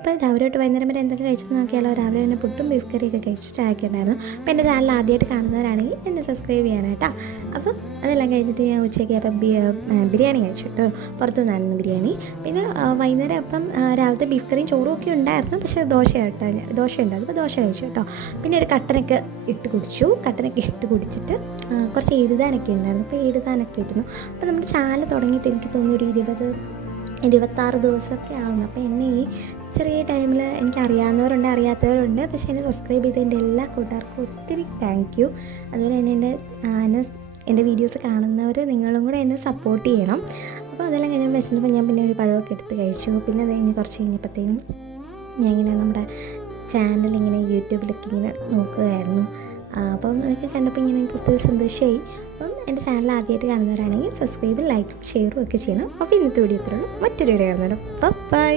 ഇപ്പോൾ രാവിലെ തൊട്ട് വൈകുന്നേരം വരെ എന്തൊക്കെ കഴിച്ചെന്ന് നോക്കിയാലോ. രാവിലെ തന്നെ പുട്ടും ബീഫ് കറിയൊക്കെ കഴിച്ച് ചായയൊക്കെ ഉണ്ടായിരുന്നു. അപ്പോൾ എൻ്റെ ചാനൽ ആദ്യമായിട്ട് കാണുന്നവരാണെങ്കിൽ എന്നെ സബ്സ്ക്രൈബ് ചെയ്യണം കേട്ടോ. അപ്പോൾ അതെല്ലാം കഴിഞ്ഞിട്ട് ഞാൻ ഉച്ചയ്ക്ക് അപ്പം ബിരിയാണി കഴിച്ചു കേട്ടോ. പുറത്തുനിന്നായിരുന്നു ബിരിയാണി. പിന്നെ വൈകുന്നേരം അപ്പം രാവിലത്തെ ബീഫ് കറിയും ചോറും ഒക്കെ ഉണ്ടായിരുന്നു. പക്ഷേ ദോശ ഉണ്ടായിരുന്നു. അപ്പോൾ ദോശ കഴിച്ചു കേട്ടോ. പിന്നെ ഒരു കട്ടനൊക്കെ ഇട്ട് കുടിച്ചു. കട്ടനൊക്കെ ഇട്ട് കുടിച്ചിട്ട് കുറച്ച് എഴുതാനൊക്കെ ഉണ്ടായിരുന്നു. അപ്പോൾ എഴുതാനൊക്കെ ഇരുന്നു. അപ്പോൾ നമ്മുടെ ചാനൽ തുടങ്ങിയിട്ട് എനിക്ക് തോന്നുന്നു ഒരു 26 ദിവസമൊക്കെ ആവുന്നു. അപ്പോൾ എന്നെ ഈ ചെറിയ ടൈമിൽ എനിക്ക് അറിയാവുന്നവരുണ്ട്, അറിയാത്തവരുണ്ട്. പക്ഷേ എന്നെ സബ്സ്ക്രൈബ് ചെയ്തതിൻ്റെ എല്ലാ കൂട്ടുകാർക്കും ഒത്തിരി താങ്ക് യു. അതുപോലെ തന്നെ എൻ്റെ വീഡിയോസ് കാണുന്നവർ നിങ്ങളും കൂടെ എന്നെ സപ്പോർട്ട് ചെയ്യണം. അപ്പോൾ അതെല്ലാം കഴിഞ്ഞ് വെച്ചിട്ടുമ്പോൾ ഞാൻ പിന്നെ ഒരു പഴമൊക്കെ എടുത്ത് കഴിച്ചു. പിന്നെ അത് കഴിഞ്ഞ് കുറച്ച് കഴിഞ്ഞപ്പോഴത്തേനും ഞാൻ ഇങ്ങനെ നമ്മുടെ ചാനലിങ്ങനെ യൂട്യൂബിലൊക്കെ ഇങ്ങനെ നോക്കുകയായിരുന്നു. അപ്പം അതൊക്കെ കണ്ടപ്പോൾ ഇങ്ങനെ എനിക്ക് ഒത്തിരി സന്തോഷമായി. അപ്പം എൻ്റെ ചാനൽ ആദ്യമായിട്ട് കാണുന്നവരാണെങ്കിൽ സബ്സ്ക്രൈബും ലൈക്കും ഷെയറും ഒക്കെ ചെയ്യണം. അപ്പോൾ ഇന്നത്തെ വീഡിയോ ഇത്രയുള്ളൂ. മറ്റൊരു വീഡിയോ കാണുന്നവരും ബൈ.